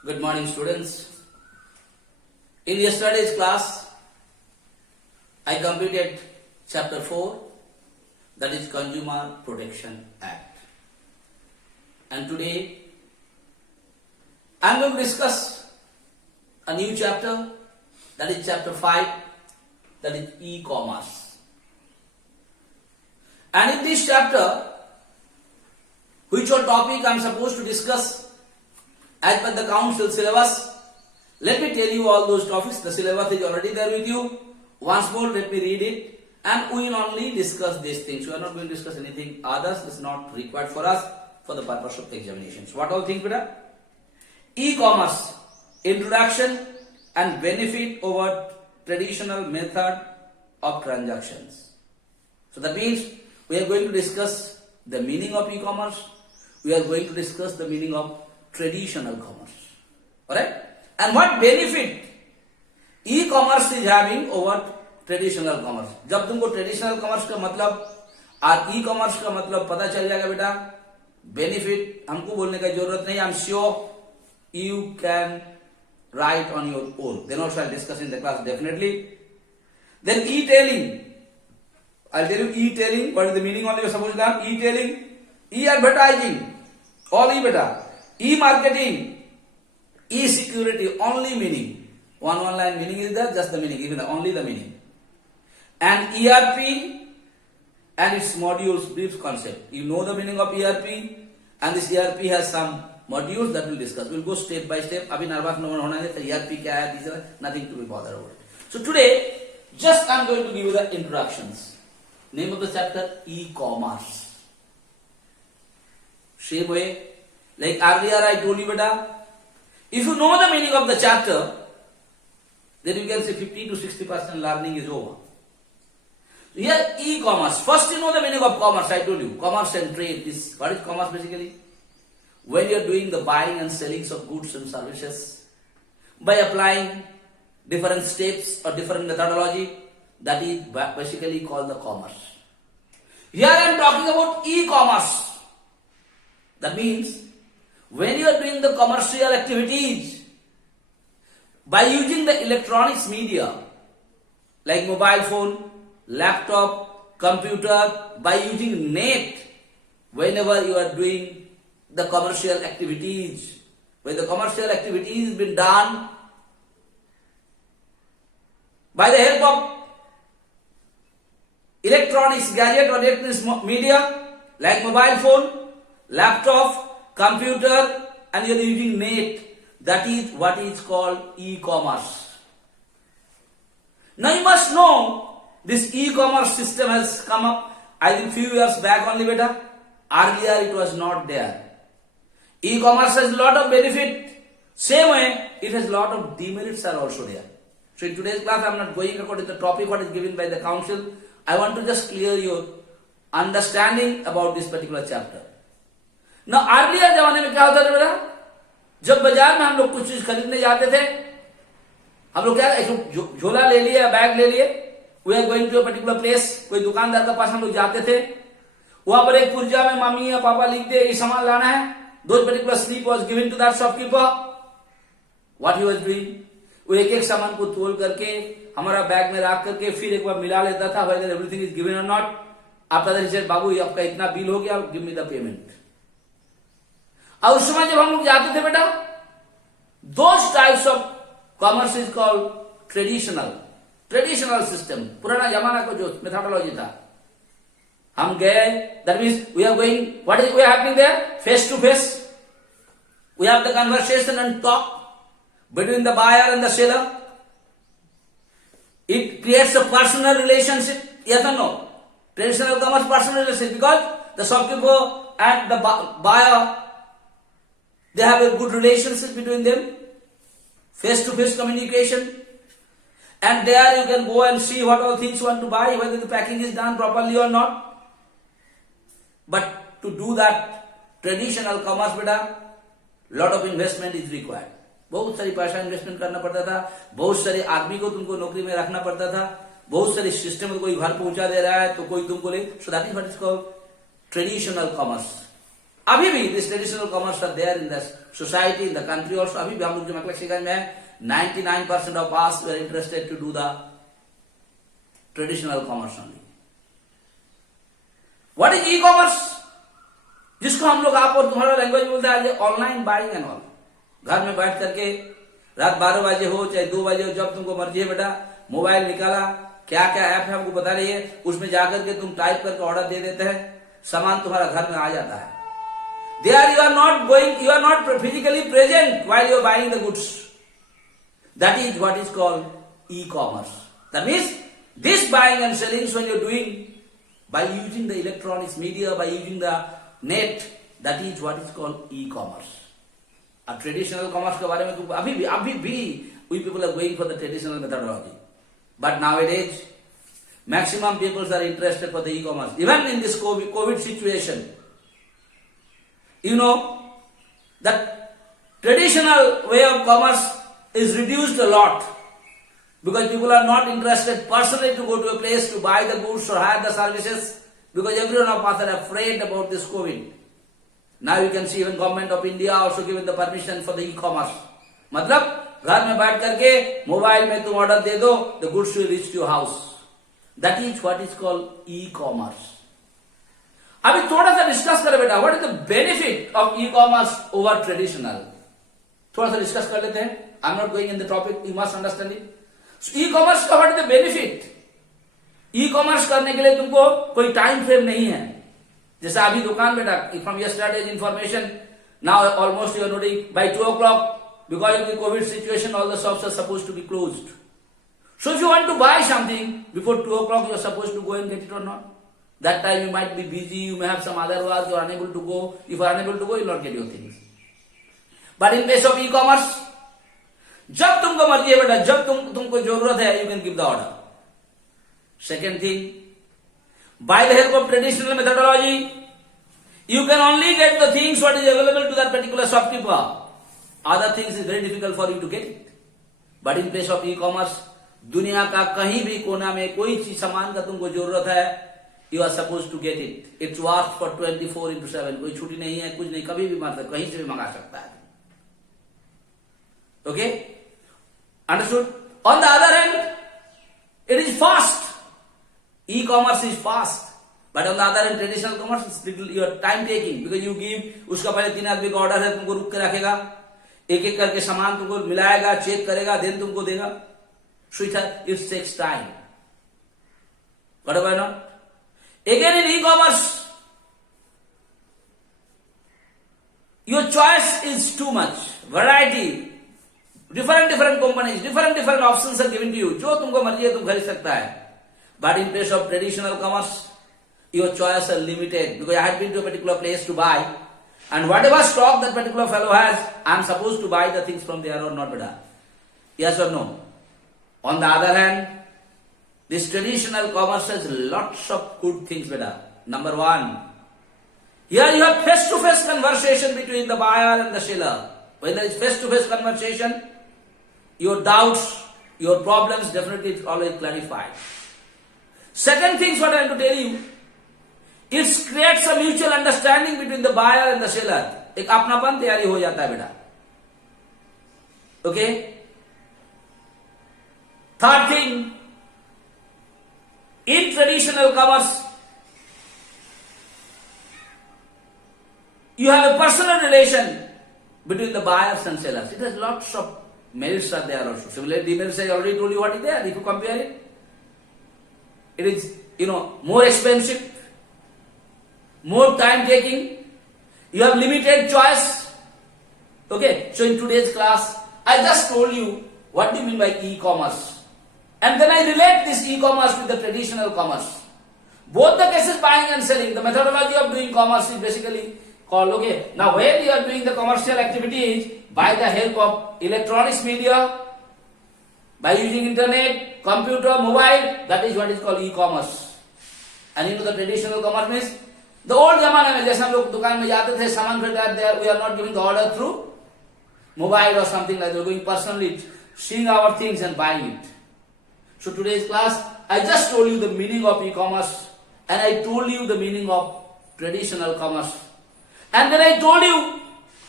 Good morning, students. In yesterday's class, I completed chapter 4, that is Consumer Protection Act. And today, I am going to discuss a new chapter, that is chapter 5, that is e-commerce. And in this chapter, which all topic I am supposed to discuss as per the council syllabus. Let me tell you all those topics. The syllabus is already there with you. Once more, let me read it, and we will only discuss these things. We are not going to discuss anything others. It's not required for us for the purpose of examinations. What all things, beta? E-commerce, introduction and benefit over traditional method of transactions. So that means we are going to discuss the meaning of e-commerce. We are going to discuss the meaning of traditional commerce. Alright? And what benefit e-commerce is having over traditional commerce. जब तुमको traditional commerce का मतलब और e-commerce का मतलब पता चल जाएगा बेटा, benefit हमको बोलने का जरूरत नहीं. I'm sure you can write on your own. Then also I'll discuss in the class definitely. Then e-tailing. I'll tell you e-tailing. What is the meaning only? Suppose that e-tailing, e-advertising, all e-beta. E-marketing, e-security, only meaning. One line meaning is there, just the meaning, even only the meaning. And ERP and its modules, brief concept. You know the meaning of ERP, and this ERP has some modules that we'll discuss. We'll go step by step. Abhi nervous no hona hai, ERP kya hai, these are nothing to be bothered about. So today, just I'm going to give you the introductions. Name of the chapter, e-commerce. Same way. Like earlier I told you, beta, if you know the meaning of the chapter, then you can say 50 to 60% learning is over. So here e-commerce. First you know the meaning of commerce, I told you. Commerce and trade is, what is commerce basically? When you are doing the buying and selling of goods and services, by applying different steps or different methodology, that is basically called the commerce. Here I am talking about e-commerce. That means, when you are doing the commercial activities by using the electronics media like mobile phone, laptop, computer, by using net, whenever you are doing the commercial activities, when the commercial activities has been done by the help of electronics gadget or electronics media like mobile phone, laptop, computer, and you are using net, that is what is called e-commerce. Now you must know this e-commerce system has come up I think few years back only, beta. Earlier it was not there. E-commerce has a lot of benefit. Same way it has a lot of demerits are also there. So in today's class I am not going according to the topic what is given by the council. I want to just clear your understanding about this particular chapter. ना earlier जमाने में क्या होता था बेटा, जब बाजार में हम लोग कुछ चीज खरीदने जाते थे, हम लोग क्या एक झोला ले लिए, बैग ले लिए, we are going to a particular place, कोई दुकानदार के पास हम लोग जाते थे, वहां पर एक पुर्जा में मम्मी या पापा लिख दे ये सामान लाना है, दो particular slip was given to that shopkeeper. What he was doing, वो एक एक सामान को तोल करके हमारा बैग में रख करके फिर एक बार मिला लेता था, वेदर एवरीथिंग इज गिवन और not. After that he said बाबू ये आपका इतना बिल हो गया, गिव मी द पेमेंट. और उस समय जब हम लोग जाते थे बेटा, those types of commerce is called traditional system. पुराना जमाना का जो methodology था, हम गए, that means we are going, what is happening there? Face to face. We have the conversation and talk between the buyer and the seller. It creates a personal relationship. Yes or no? Traditional commerce personal relationship, because the shopkeeper and the buyer, they have a good relationship between them, face-to-face communication, and there you can go and see what all things you want to buy, whether the packing is done properly or not. But to do that traditional commerce, beta, lot of investment is required. बहुत सारी पैसा investment करना पड़ता था, बहुत सारे आदमी को तुमको नौकरी में रखना पड़ता था, बहुत सारे सिस्टम कोई घर पहुंचा दे रहा है तो कोई तुमको ले. So that is what is called traditional commerce. अभी भी this traditional commerce are there in the society, in the country also. अभी भी हम लोग जो मैक्लेक्सिकन में है, 99% of us were interested to do the traditional commerce only. What is e-commerce? जिसको हम लोग आप और तुम्हारा लैंग्वेज बोलते हैं ऑनलाइन बाइंग एंड ऑल. घर में बैठ करके रात 12 बजे हो चाहे 2 बजे हो, जब तुमको मर्जी है बेटा, मोबाइल निकाला, क्या क्या ऐप है हमको बता रही है, उसमें जाकर के तुम टाइप करके ऑर्डर दे देते हैं, सामान तुम्हारा घर में आ जाता है. There you are not physically present while you are buying the goods. That is what is called e-commerce. That means this buying and selling when you are doing by using the electronics media, by using the net, that is what is called e-commerce. A traditional commerce के बारे में तो अभी भी we people are going for the traditional methodology. But nowadays, maximum people are interested for the e-commerce. Even in this COVID situation, you know that traditional way of commerce is reduced a lot because people are not interested personally to go to a place to buy the goods or hire the services because everyone of us are afraid about this COVID. Now you can see even government of India also given the permission for the e-commerce. मतलब घर में बैठ करके mobile में तुम order दे दो, the goods will reach to your house. That is what is called e-commerce. अभी थोड़ा सा डिस्कस करें बेटा, what is the benefit of e commerce over traditional. थोड़ा सा डिस्कस कर लेते हैं. I am not going in the topic, you must understand it. E commerce का what is the benefit. E commerce करने के लिए तुमको कोई टाइम फ्रेम नहीं है. जैसे अभी दुकान बेटा, from yesterday's information, now almost you are noting bye 2 o'clock because of the COVID situation, all the shops are supposed to be closed. So if you want to buy something before 2 o'clock, you are supposed to go and get it or not. That time you might be busy, you may have some other work, you are unable to go. If you are unable to go, you will not get your things. But in case of e-commerce, जब तुमको मर्जी है बेटा, जब तुमको जरूरत है, you can give the order. Second thing, by the help of traditional methodology, you can only get the things what is available to that particular shopkeeper. Other things is very difficult for you to get it. But in case of e-commerce, दुनिया का कहीं भी कोना में कोई चीज सामान का तुमको जरूरत है, you are supposed to get it. It's worth for 24/7. कोई छुट्टी नहीं है, कुछ नहीं, कभी भी मतलब कहीं से भी मंगा सकता है. Okay? Understood? On the other hand, it is fast. E-commerce is fast. But on the other hand, traditional commerce is little your time taking because you give, उसका पहले 3 आदमी का ऑर्डर है, तुमको रुक के रखेगा, एक एक करके सामान तुमको मिलाएगा, चेक करेगा, देन तुमको देगा. So it takes time. What about not? Again in e-commerce, your choice is too much. Variety. Different companies, different options are given to you. जो तुमको मर्जी है तुम खरीद सकता है. But in case of traditional commerce, your choice are limited because I had been to a particular place to buy, and whatever stock that particular fellow has, I am supposed to buy the things from there or not, beta. Yes or no? On the other hand, this traditional commerce has lots of good things, beta. Number one, here you have face-to-face conversation between the buyer and the seller. When there is face-to-face conversation, your doubts, your problems definitely always clarified. Second thing, what I want to tell you, it creates a mutual understanding between the buyer and the seller. एक अपनापन तैयारी हो जाता है बेटा. Okay? Third thing, in traditional commerce, you have a personal relation between the buyers and sellers. It has lots of merits are there also. Similarly, demerits I already told you what is there. If you compare it, it is more expensive, more time taking. You have limited choice. Okay. So in today's class, I just told you what do you mean by e-commerce. And then I relate this e-commerce with the traditional commerce. Both the cases, buying and selling, the methodology of doing commerce is basically called, okay. Now when you are doing the commercial activities by the help of electronics media, by using internet, computer, mobile, that is what is called e-commerce. And the traditional commerce means, the old zamana mein, जैसे हम लोग दुकान में जाते थे, सामान खरीदते, we are not giving the order through mobile or something like that. We are going personally, seeing our things and buying it. So today's class, I just told you the meaning of e-commerce, and I told you the meaning of traditional commerce. And then I told you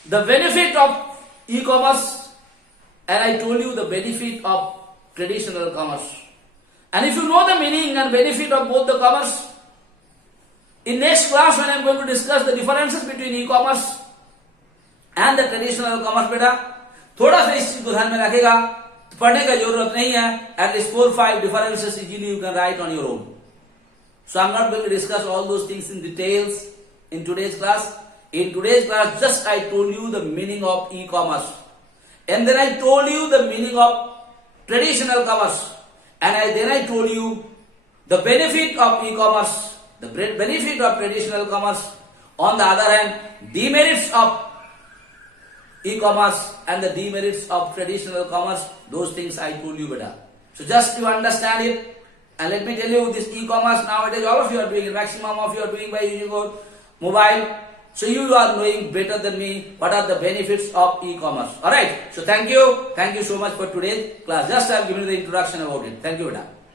the benefit of e-commerce, and I told you the benefit of traditional commerce. And if you know the meaning and benefit of both the commerce, in next class when I am going to discuss the differences between e-commerce and the traditional commerce, बेटा थोड़ा सा इस चीज को ध्यान में रखेगा, पढ़ने का जरूरत नहीं है. At least 4-5 differences easily you can write on your own. So I am not going to discuss all those things in details in today's class. In today's class, just I told you the meaning of e-commerce, and then I told you the meaning of traditional commerce, and then I told you the benefit of e-commerce, the benefit of traditional commerce. On the other hand, demerits of e-commerce and the demerits of traditional commerce, those things I told you better. So just to understand it, and let me tell you, this e-commerce nowadays all of you are doing it, maximum of you are doing by using your mobile. So you are knowing better than me what are the benefits of e-commerce. Alright, so thank you so much for today's class. Just I have given you the introduction about it. Thank you, beta.